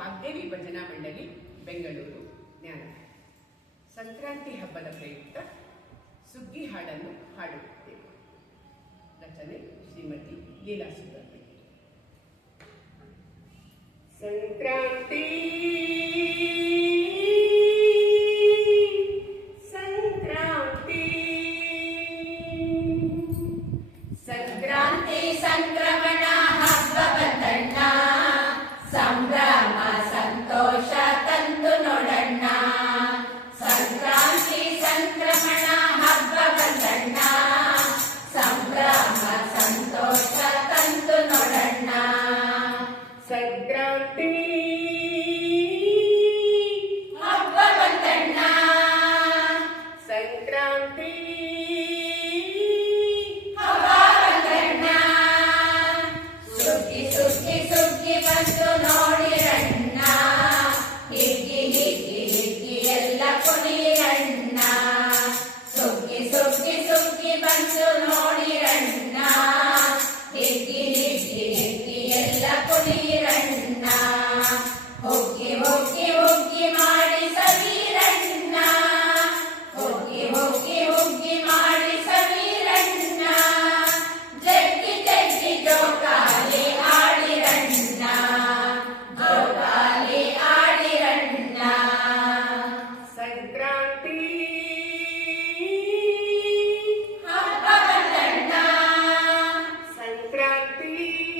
ವಾಗ್ದೇವಿ ಭಜನಾ ಮಂಡಳಿ, ಬೆಂಗಳೂರು, ಜ್ಞಾನ. ಸಂಕ್ರಾಂತಿ ಹಬ್ಬದ ಪ್ರಯುಕ್ತ ಸುಗ್ಗಿ ಹಾಡನ್ನು ಹಾಡುತ್ತೇವೆ. ರಚನೆ ಶ್ರೀಮತಿ ಲೀಲಾ ಸುಬ್ರಹ್ಮಣ್ಯ. ಸಂಕ್ರಾಂತಿ ಸಂಕ್ರಾಂತಿ ಸಂಕ್ರಾಂತಿ ಸಂಕ್ರಮಣ ಸುಗ್ಗಿ ಸುಗ್ಗಿ ಸುಗ್ಗಿ ಬಂತು ನೋಡಿರ can be.